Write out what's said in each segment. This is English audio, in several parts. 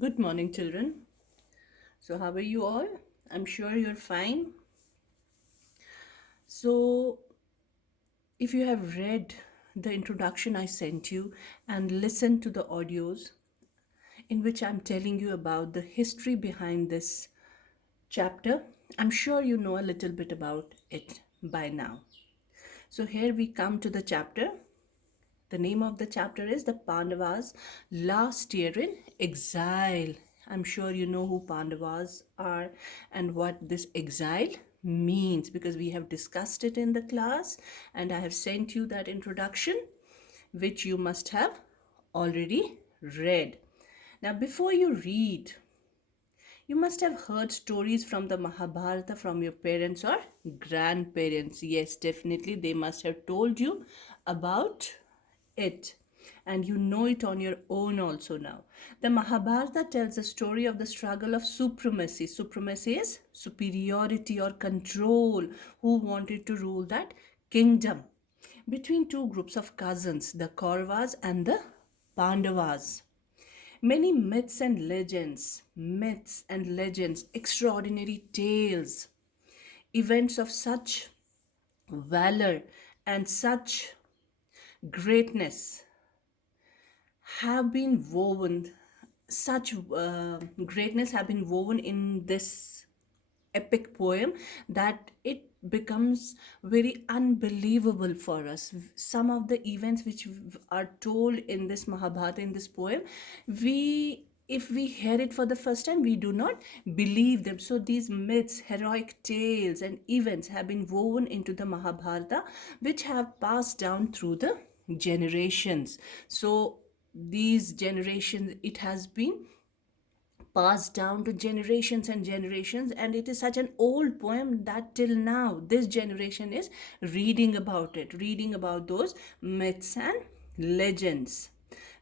Good morning, children. So, how are you all? I'm sure you're fine. So, if you have read the introduction I sent you and listened to the audios in which I'm telling you about the history behind this chapter, I'm sure you know a little bit about it by now. So, here we come to the chapter. The name of the chapter is The Pandavas Last Year in Exile. I'm sure you know who Pandavas are and what this exile means because we have discussed it in the class and I have sent you that introduction which you must have already read. Now, before you read, you must have heard stories from the Mahabharata from your parents or grandparents. Yes, definitely, they must have told you about it. And you know it on your own also now. The Mahabharata tells the story of the struggle of supremacy. Supremacy is superiority or control, who wanted to rule that kingdom between two groups of cousins, the Kauravas and the Pandavas. Many myths and legends, extraordinary tales, events of such valor and such greatness have been woven, such greatness have been woven in this epic poem that it becomes very unbelievable for us. Some of the events which are told in this Mahabharata, in this poem, we if we hear it for the first time, we do not believe them. So these myths, heroic tales and events have been woven into the Mahabharata, which have passed down through the generations. So these generations, it has been passed down to generations and generations, and it is such an old poem that till now this generation is reading about those myths and legends.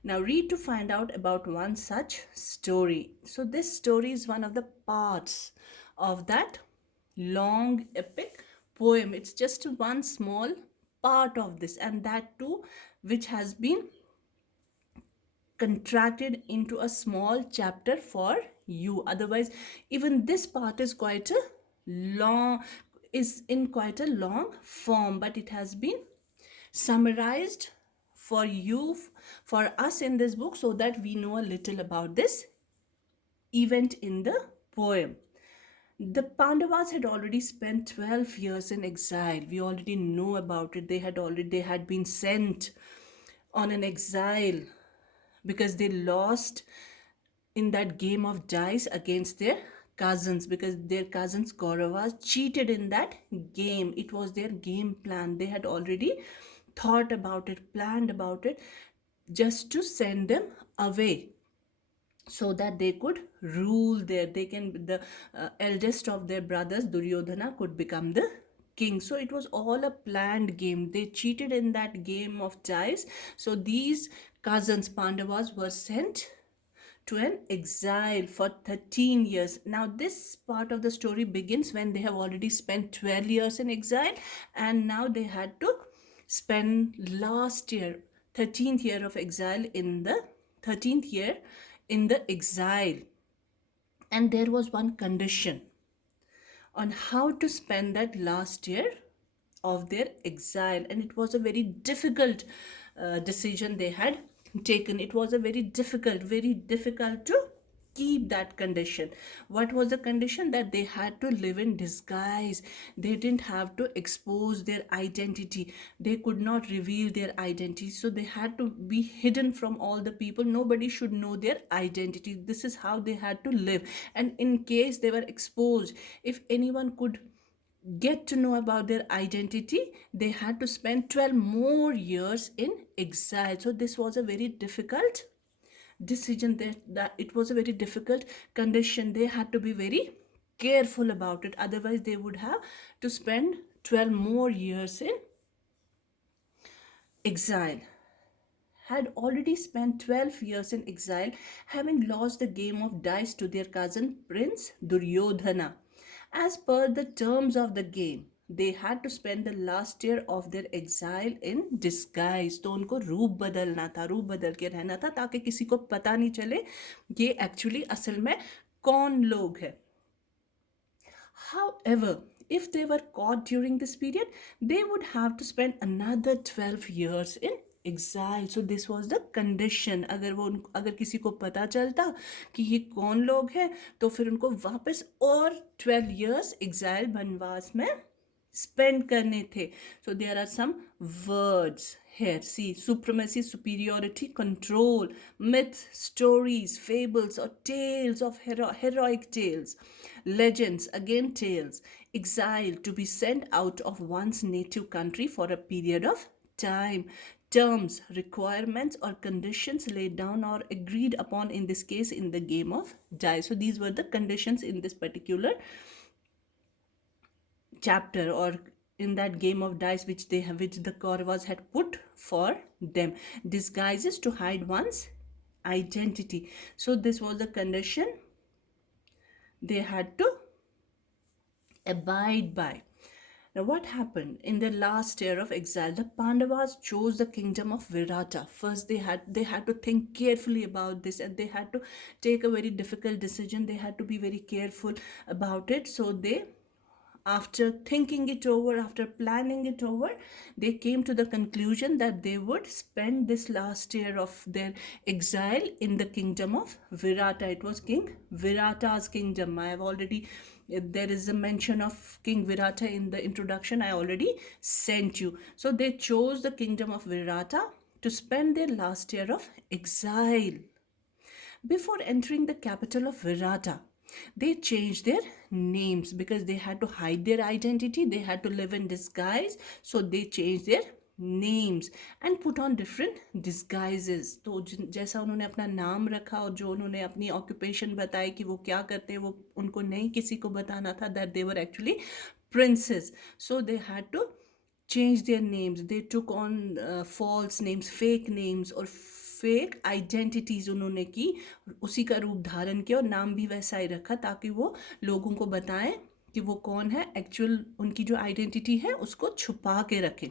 Now read to find out about one such story. So this story is one of the parts of that long epic poem. It's just one small part of this, and that too which has been contracted into a small chapter for you. Otherwise, even this part is quite a long, is in quite a long form, but it has been summarized for you, for us in this book, so that we know a little about this event in the poem. The Pandavas had already spent 12 years in exile. We already know about it. They had been sent on an exile because they lost in that game of dice against their cousins, because their cousins Kauravas cheated in that game. It was their game plan. They had already thought about it, planned about it, just to send them away so that they could rule there. They can the eldest of their brothers Duryodhana could become the king. So it was all a planned game. They cheated in that game of dice. So these cousins Pandavas were sent to an exile for 13 years. Now, this part of the story begins when they have already spent 12 years in exile, and now they had to spend last year, 13th year of exile, in the 13th year in the exile. And there was one condition on how to spend that last year of their exile, and it was a very difficult decision they had taken. It was a very difficult to keep that condition. What was the condition? That they had to live in disguise. They didn't have to expose their identity. They could not reveal their identity, so they had to be hidden from all the people. Nobody should know their identity. This is how they had to live. And in case they were exposed, if anyone could get to know about their identity, they had to spend 12 more years in exile. So this was a very difficult decision. That it was a very difficult condition. They had to be very careful about it. Otherwise, they would have to spend 12 more years in exile. Had already spent 12 years in exile, having lost the game of dice to their cousin Prince Duryodhana. As per the terms of the game, they had to spend the last year of their exile in disguise. तो उनको रूप बदलना था, रूप बदल के रहना था ताकि किसी को पता नहीं चले ये एक्चुअली असल में कौन लोग हैं. However, if they were caught during this period, they would have to spend another 12 years in exile. So this was the condition. अगर किसी को पता चलता कि ये कौन लोग हैं तो फिर उनको वापस और 12 years exile बनवास में spend करने थे. So there are some words here. See, supremacy, superiority, control, myths, stories, fables, or tales of heroic tales, legends, again tales, exile, to be sent out of one's native country for a period of time, terms, requirements, or conditions laid down or agreed upon, in this case in the game of dice. So these were the conditions in this particular chapter, or in that game of dice which the Kauravas had put for them. Disguises to hide one's identity. So this was the condition they had to abide by. Now, what happened in the last year of exile? The Pandavas chose the kingdom of Virata. First, they had to think carefully about this, and they had to take a very difficult decision. They had to be very careful about it. So they, after thinking it over, after planning it over, they came to the conclusion that they would spend this last year of their exile in the kingdom of Virata. It was King Virata's kingdom. I have already, there is a mention of King Virata in the introduction. I already sent you. So they chose the kingdom of Virata to spend their last year of exile. Before entering the capital of Virata, they changed their names because they had to hide their identity. They had to live in disguise. So they changed their names and put on different disguises. तो जैसा उन्होंने अपना नाम रखा और जो उन्होंने अपनी ऑक्यूपेशन बताई कि वो क्या करते हैं, वो उनको नहीं किसी को बताना था that they were actually princes. So they had to change their names. They took on false names, fake names, और फेक आइडेंटिटीज उन्होंने की, उसी का रूप धारण किया और नाम भी वैसा ही रखा ताकि वो लोगों को बताएं कि वो कौन है. एक्चुअल उनकी जो आइडेंटिटी है उसको छुपा के रखें.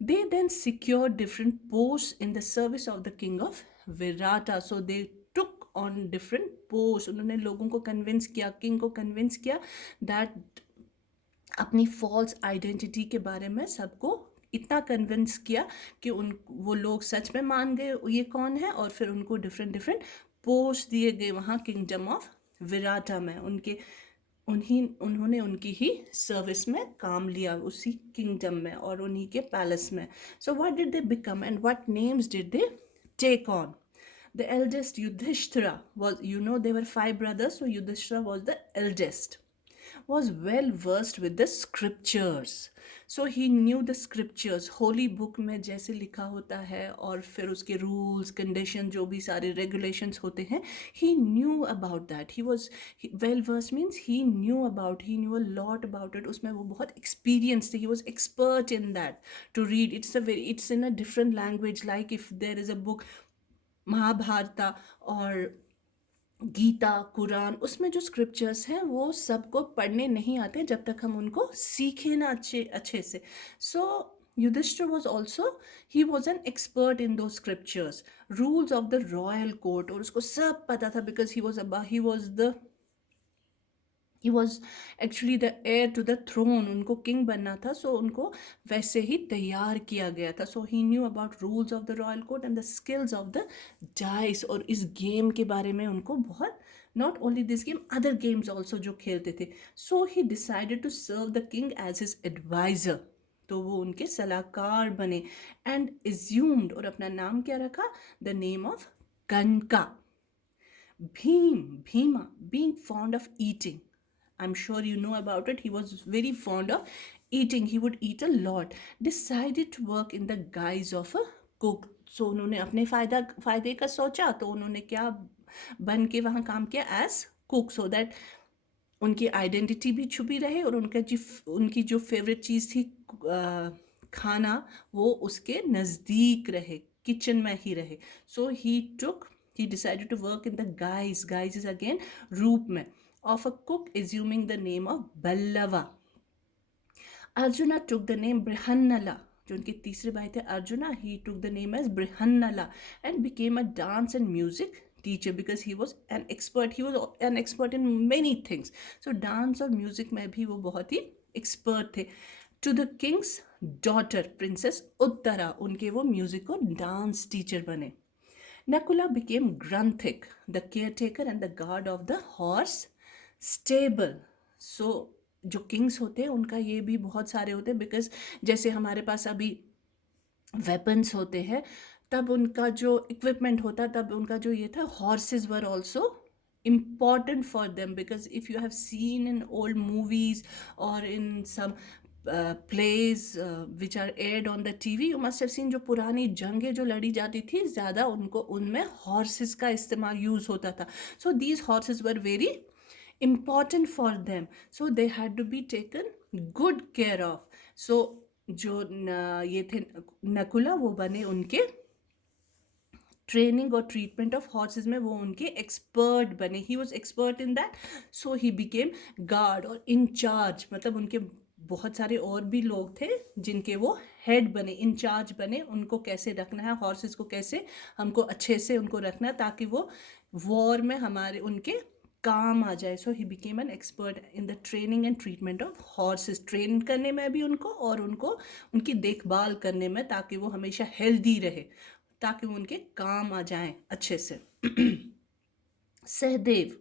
They then secured different posts in the service of the king of Virata. So they took on different posts. उन्होंने लोगों को कन्विंस किया, किंग को कन्विंस किया दैट अपनी फॉल्स आइडेंटिटी के बारे में सबको इतना कन्विंस किया कि वो लोग सच में मान गए ये कौन है, और फिर उनको डिफरेंट डिफरेंट पोस्ट दिए गए वहाँ किंगडम ऑफ विराटा में. उन्होंने उनकी ही सर्विस में काम लिया उसी किंगडम में और उन्हीं के पैलेस में. So what did they become and what names did they take on? The eldest Yudhishthira was, there were 5 brothers, so Yudhishthira was the eldest, was well versed with the scriptures. So he knew the scriptures, holy book में जैसे लिखा होता है और फिर उसके rules, condition, जो भी सारे regulations होते हैं, he knew about that. Well versed means he knew a lot about it. उसमें वो बहुत experienced थे. He was expert in that to read. It's in a different language. Like if there is a book महाभारता और गीता, कुरान, उसमें जो scriptures हैं वो सबको पढ़ने नहीं आते जब तक हम उनको सीखें ना अच्छे से. सो Yudhishthira was also, he was an expert in those scriptures, rules of the royal court, और उसको सब पता था because he was actually the heir to the throne. उनको किंग बनना था, so उनको वैसे ही तैयार किया गया था. So he knew about rules of the royal court and the skills of the dice. और इस गेम के बारे में उनको बहुत, not only this game, other games also जो खेलते थे. So he decided to serve the king as his advisor. तो वो उनके सलाहकार बने and assumed, और अपना नाम क्या रखा? The name of Kanka. Bhima, being fond of eating. I'm sure you know about it. He was very fond of eating. He would eat a lot. Decided to work in the guise of a cook. So उन्होंने अपने फायदे का सोचा तो उन्होंने क्या बन के वहाँ काम किया as cook, so that उनकी आइडेंटिटी भी छुपी रहे और उनकी जो फेवरेट चीज़ थी खाना वो उसके नज़दीक रहे, किचन में ही रहे. So he decided to work in the guise is again रूप में, of a cook, assuming the name of Ballava. Arjuna took the name Brihannala. जो उनके तीसरे भाई थे arjuna, he took the name as Brihannala and became a dance and music teacher because he was an expert. He was an expert in many things. So dance और music में भी वो बहुत ही expert थे. To the king's daughter, Princess Uttara, उनके वो music और dance teacher बने. Nakula became Granthik, the caretaker and the guard of the horse stable. So जो किंग्स होते हैं उनका ये भी बहुत सारे होते हैं, बिकॉज जैसे हमारे पास अभी वेपन्स होते हैं, तब उनका जो इक्विपमेंट होता, तब उनका जो ये था, horses were also important for them, because if you have seen in old movies or in some plays which are aired on the TV, you must have seen जो पुरानी जंगें जो लड़ी जाती थी ज़्यादा उनको उनमें हॉर्सेस का इस्तेमाल यूज़ होता था. So these horses were very important for them, so they had to be taken good care of. So जो ये थे नकुला, वो बने उनके ट्रेनिंग और ट्रीटमेंट ऑफ हॉर्सेस में वो उनके एक्सपर्ट बने. He was expert in that, so he became guard और इंचार्ज. मतलब उनके बहुत सारे और भी लोग थे जिनके वो हेड बने, इंचार्ज बने. उनको कैसे रखना है, हॉर्सेस को कैसे हमको अच्छे से उनको रखना है ताकि वो वॉर में हमारे उनके काम आ जाए. So he became an expert in the training and treatment of horses. Train करने में भी उनको, और उनको उनकी देखभाल करने में, ताकि वो हमेशा हेल्दी रहे, ताकि वो उनके काम आ जाएं अच्छे से. Sahadev,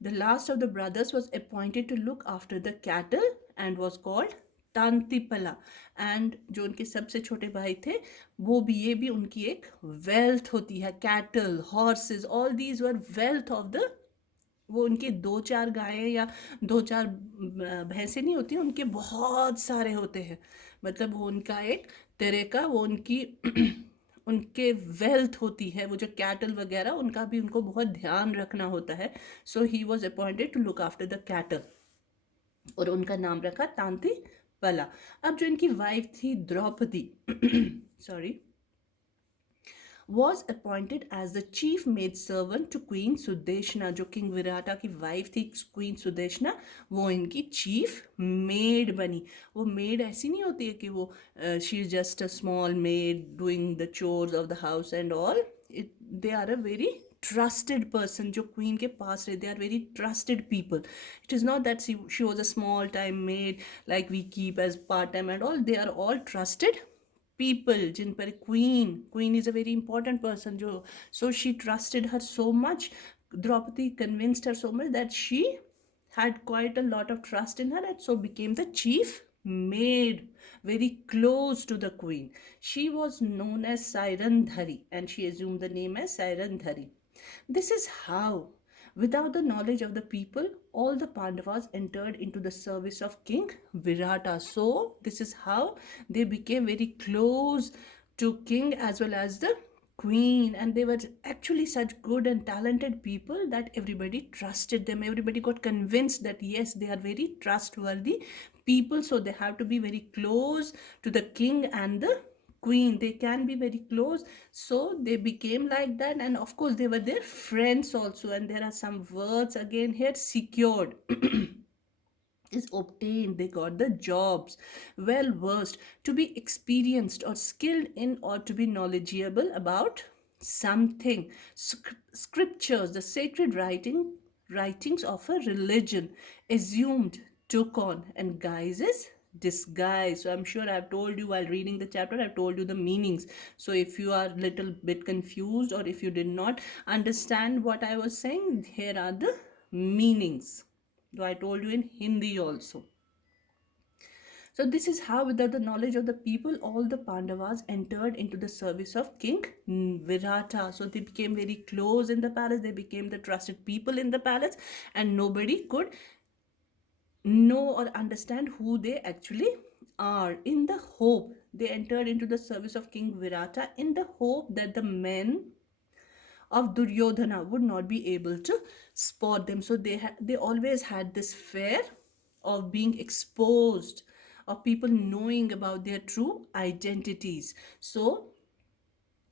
the last of the brothers, was appointed to look after the cattle and was called Tantipala. And जो उनके सबसे छोटे भाई थे, वो भी, ये भी उनकी एक वेल्थ होती है. Cattle, horses, all these were wealth of the, वो उनके दो चार गायें या दो चार भैंसें नहीं होती, उनके बहुत सारे होते हैं. मतलब वो उनका एक तरह का, वो उनकी उनके वेल्थ होती है. वो जो कैटल वगैरह, उनका भी उनको बहुत ध्यान रखना होता है. So he was appointed to look after the cattle, और उनका नाम रखा तांति पला. अब जो इनकी वाइफ थी Draupadi sorry, was appointed as the chief maid servant to Queen Sudeshna. जो किंग विराटा की वाइफ थी क्वीन सुदेशना, वो इनकी चीफ मेड बनी. वो मेड ऐसी नहीं होती है कि वो she is just a small maid doing the chores of the house and all. They are a very trusted person. जो क्वीन के पास रहे, they are very trusted people. It is not that she was a small time maid like we keep as part time and all. They are all trusted people जिन पर queen is a very important person. जो, so she trusted her so much. Draupadi convinced her so much that she had quite a lot of trust in her, and so became the chief maid, very close to the queen. She was known as Sairandhari, and she assumed the name as Sairandhari. This is how, without the knowledge of the people, all the Pandavas entered into the service of King Virata. So, this is how they became very close to King as well as the Queen, and they were actually such good and talented people that everybody trusted them. Everybody got convinced that yes, they are very trustworthy people, so they have to be very close to the king and the queen. They can be very close, so they became like that. And of course they were their friends also. And there are some words again here: secured is obtained, they got the jobs. Well versed, to be experienced or skilled in, or to be knowledgeable about something. Scriptures, the sacred writings of a religion. Assumed, took on, and guises, disguise. So I'm sure I've told you while reading the chapter, I've told you the meanings. So if you are little bit confused, or if you did not understand what I was saying, here are the meanings, though I told you in Hindi also. So this is how, without the knowledge of the people, all the Pandavas entered into the service of King Virata. So they became very close in the palace. They became the trusted people in the palace, and nobody could know or understand who they actually are. In the hope, they entered into the service of King Virata in the hope that the men of Duryodhana would not be able to spot them. So they always had this fear of being exposed, of people knowing about their true identities. So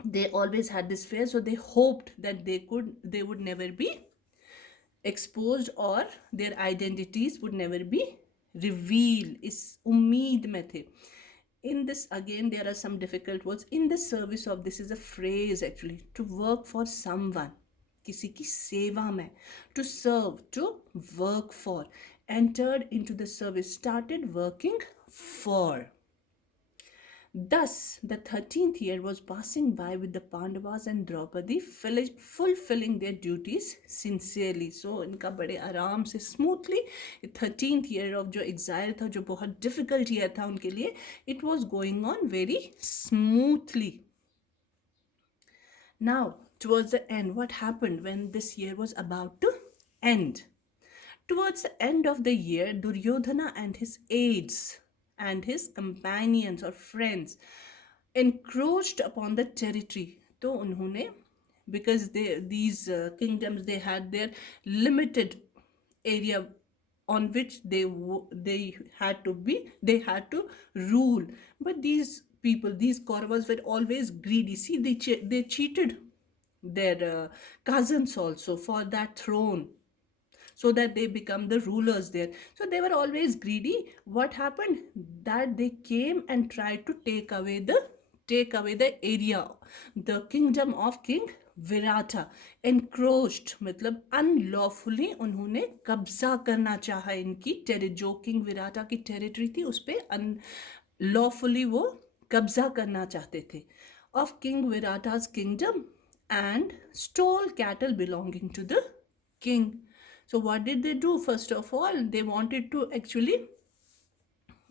they always had this fear. So they hoped that they would never be exposed, or their identities would never be reveal, इस उम्मीद में थे. In this again there are some difficult words. In the service of, this is a phrase actually, to work for someone, किसी की सेवा में, to serve, to work for, entered into the service, started working for. Thus, the 13th year was passing by with the Pandavas and Draupadi fulfilling their duties sincerely. So, इनका बड़े आराम से smoothly 13th year of जो exile था, जो बहुत difficult year था उनके लिए, it was going on very smoothly. Now, towards the end, what happened when this year was about to end? Towards the end of the year, Duryodhana and his aides and his companions or friends encroached upon the territory. तो उन्होंने, because these kingdoms, they had their limited area on which they had to rule. But these people, these Kauravas, were always greedy. See, they cheated their cousins also for that throne, so that they become the rulers there. So they were always greedy. What happened? That they came and tried to take away the area, the kingdom of King Virata. Encroached मतलब unlawfully उन्होंने कब्जा करना चाहा इनकी जो king Virata की territory थी उस पर अनलॉफुली वो कब्जा करना चाहते थे of king Virata's kingdom and stole cattle belonging to the king. So what did they do? First of all, they wanted to actually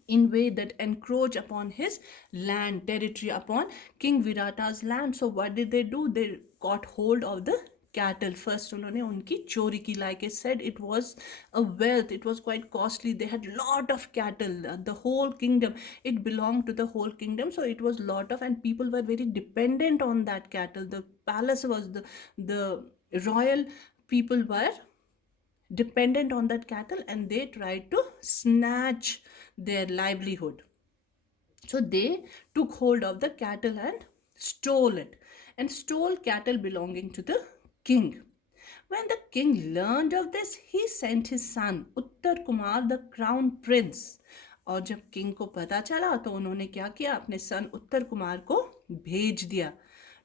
invade, that encroach upon his land, territory, upon King Virata's land. So what did they do? They got hold of the cattle. First उन्होंने उनकी चोरी की. Like I said, it was a wealth, it was quite costly. They had lot of cattle, the whole kingdom, it belonged to the whole kingdom, so it was lot of, and people were very dependent on that cattle. The palace was the royal people were dependent on that cattle, and they tried to snatch their livelihood. So they took hold of the cattle and stole it, and stole cattle belonging to the king. When the king learned of this, he sent his son Uttar Kumar, the crown prince. और जब king को पता चला तो उन्होंने क्या किया, अपने सन उत्तर कुमार को भेज दिया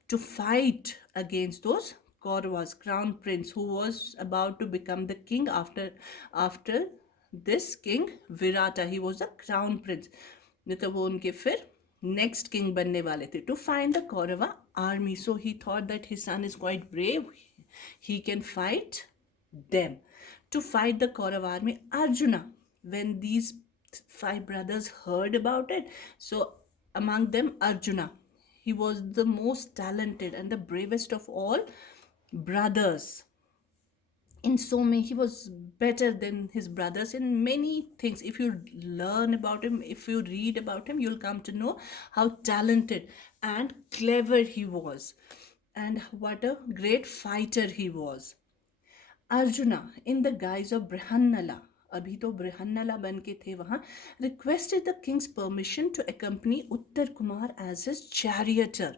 to fight against those Kauravas, crown prince, who was about to become the king after this king Virata. He was the crown prince. नहीं तो वो उनके फिर next king बनने वाले थे. To find the Kaurava army. So he thought that his son is quite brave. He can fight them. To fight the Kaurava army, Arjuna. When these 5 brothers heard about it, so among them Arjuna, he was the most talented and the bravest of all brothers. In so many, he was better than his brothers in many things. If you learn about him, if you read about him, you'll come to know how talented and clever he was, and what a great fighter he was. Arjuna, in the guise of Brihannala, अभी तो बृहन्नला बन के थे वहाँ, requested the king's permission to accompany Uttar Kumar as his charioteer.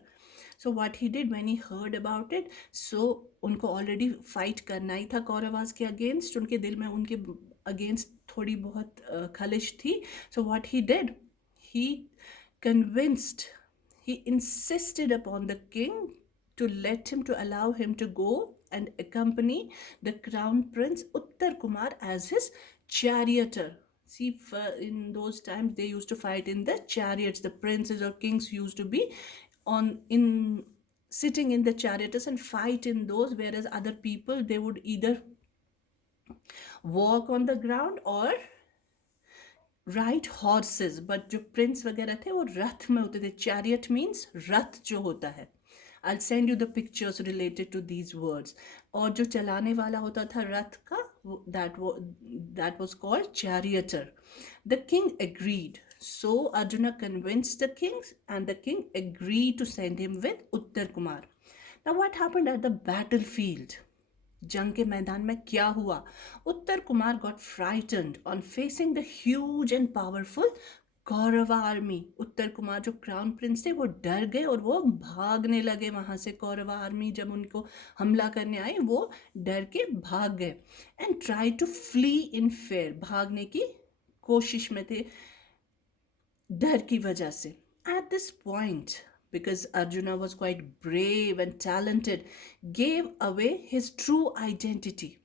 So what he did when he heard about it, so उनको already fight करना ही था कौरवास के against, उनके दिल में उनके against थोड़ी बहुत खलिश थी. So what he did, he insisted upon the king to allow him to go and accompany the crown prince Uttar Kumar as his charioteer. See, in those times they used to fight in the chariots. The princes or kings used to be sitting in the chariots and fight in those, whereas other people, they would either walk on the ground or ride horses. But जो prince वगैरह थे वो रथ में होते थे. Chariot means रथ जो होता है. I'll send you the pictures related to these words. और जो चलाने वाला होता था रथ का, that was called charioteer. The king agreed. So Arjuna convinced the king, and the king agreed to send him with Uttar Kumar. Now what happened at the battlefield? जंग के मैदान में क्या हुआ? Uttar Kumar got frightened on facing the huge and powerful Kaurava army. Uttar Kumar जो crown Prince थे वो डर गए और वो भागने लगे वहां से. कौरवा आर्मी जब उनको हमला करने आई वो डर के भाग गए. And try to flee in fear, भागने की कोशिश में थे डर की वजह से. At this point, because Arjuna was quite brave and talented, gave away his true identity.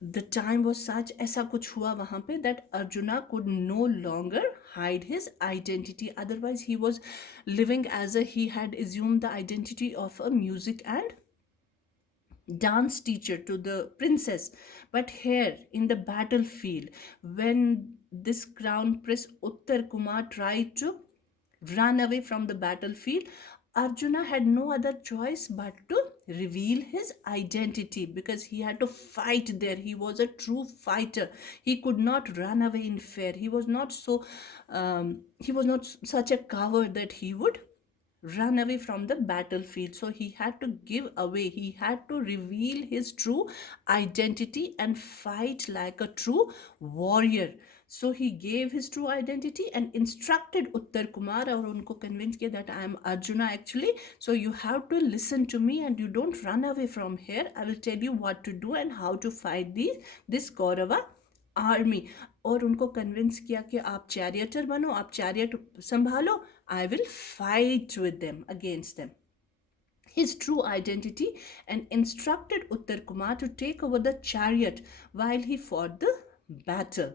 The time was such, ऐसा कुछ हुआ वहां पे, that Arjuna could no longer hide his identity. Otherwise he was living as a, he had assumed the identity of a music and dance teacher to the princess. But here in the battlefield, when this crown prince Uttar Kumar tried to run away from the battlefield, Arjuna had no other choice but to reveal his identity, because he had to fight there. He was a true fighter. He could not run away in fear. He was not so, he was not such a coward that he would run away from the battlefield. So he had to give away, he had to reveal his true identity and fight like a true warrior. So he gave his true identity and instructed Uttar Kumar, और उनको convince किया that I am Arjuna actually. So you have to listen to me and you don't run away from here. I will tell you what to do and how to fight this Kaurava army. और उनको convince किया कि आप charioteer बनो, आप chariot संभालो, I will fight with them, against them, his true identity, and instructed Uttar Kumar to take over the chariot while he fought the battle.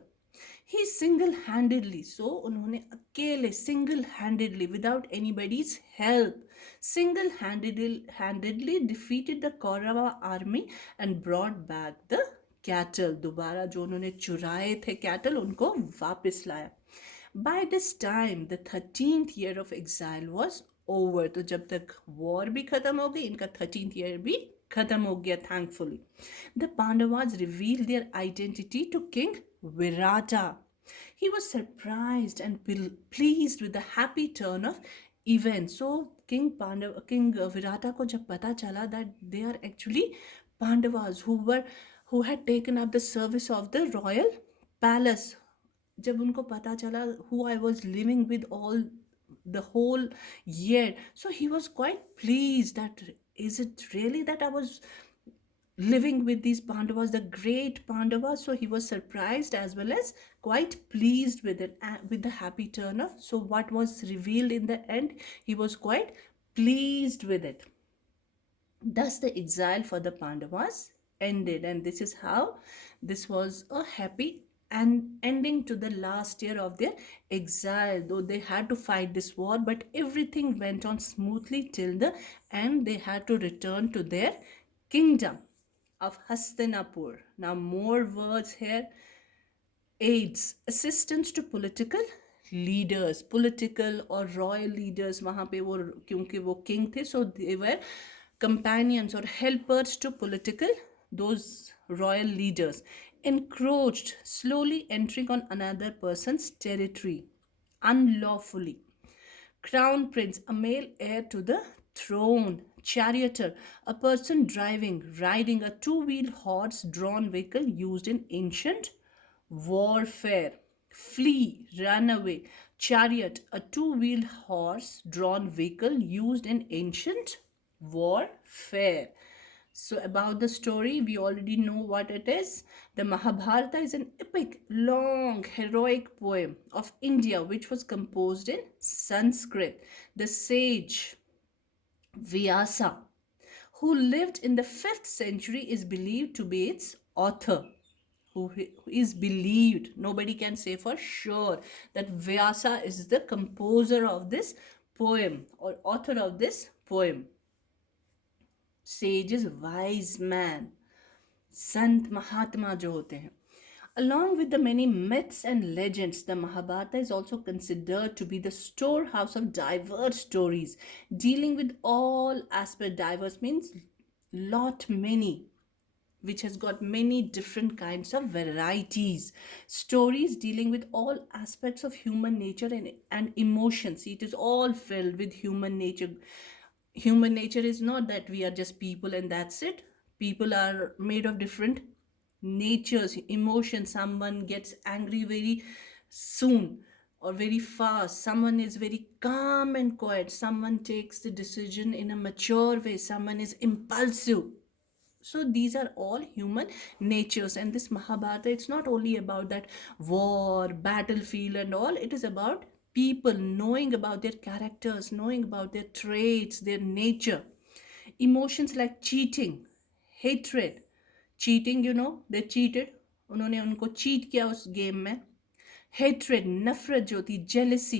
He single-handedly, so उन्होंने अकेले, single-handedly, without anybody's help, single-handedly defeated the Kaurava army and brought back the cattle. दोबारा जो उन्होंने चुराए थे cattle, उनको वापस लाया. By this time, the 13th year of exile was over. तो जब तक war भी खत्म हो गई, इनका 13th year भी खत्म हो गया, thankfully. The Pandavas revealed their identity to King Virata. He was surprised and pleased with the happy turn of events. So King Virata को जब पता चला that they are actually Pandavas who had taken up the service of the royal palace, जब उनको पता चला who I was living with all the whole year, so he was quite pleased that is it really that I was living with these Pandavas, the great Pandavas. So he was surprised as well as quite pleased with it, with the happy turn of. So what was revealed in the end, he was quite pleased with it. Thus the exile for the Pandavas ended, and this is how this was a happy and ending to the last year of their exile. Though they had to fight this war, but everything went on smoothly till the end. They had to return to their kingdom of Hastinapur. Now more words here. Aids, assistance to political leaders, political or royal leaders. वहाँ पे वो क्योंकि वो king थे, so they were companions or helpers to political, those royal leaders. Encroached, slowly entering on another person's territory unlawfully. Crown prince, a male heir to the throne. Charioteer, a person riding a two-wheeled horse-drawn vehicle used in ancient warfare. Flee, run away. Chariot, a two-wheeled horse-drawn vehicle used in ancient warfare. So about the story, we already know what it is. The Mahabharata is an epic, long, heroic poem of India which was composed in Sanskrit. The sage Vyasa, who lived in the 5th century, is believed to be its author. Who is believed, nobody can say for sure that Vyasa is the composer of this poem or author of this poem. Sage is wise man, Sant Mahatma जो होते हैं. Along with the many myths and legends, the Mahabharata is also considered to be the storehouse of diverse stories dealing with all aspects. Diverse means lot, many, which has got many different kinds of varieties. Stories dealing with all aspects of human nature and emotions. See, it is all filled with human nature. Human nature is not that we are just people and that's it. People are made of different natures, emotions. Someone gets angry very soon or very fast. Someone is very calm and quiet. Someone takes the decision in a mature way. Someone is impulsive. So these are all human natures, and this Mahabharata, it's not only about that war, battlefield, and all. It is about people knowing about their characters, knowing about their traits, their nature. Emotions like cheating, hatred. Cheating they cheated, उन्होंने उनको cheat किया उस game में. Hatred, नफरत जो थी, jealousy,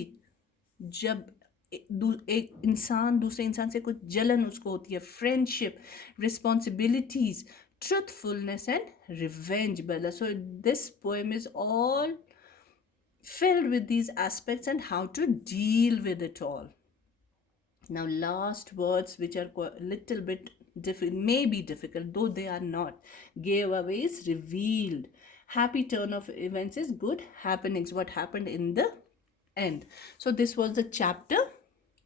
जब एक इंसान दूसरे इंसान से कुछ जलन उसको होती है. Friendship, responsibilities, truthfulness and revenge, Bella. So this poem is all filled with these aspects and how to deal with it all. Now, last words, which are a little bit may be difficult, though they are not. Gave away is revealed. Happy turn of events is good happenings. What happened in the end. So this was the chapter.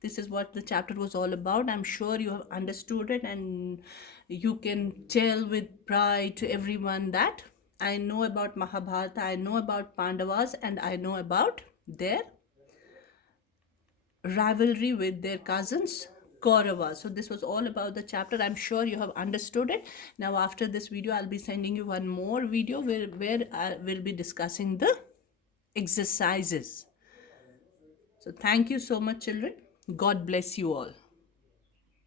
This is what the chapter was all about. I'm sure you have understood it, and you can tell with pride to everyone that I know about Mahabharata, I know about Pandavas, and I know about their rivalry with their cousins Kauravas. So this was all about the chapter. I'm sure you have understood it. Now after this video, I'll be sending you one more video where I will be discussing the exercises. So thank you so much, children. God bless you all.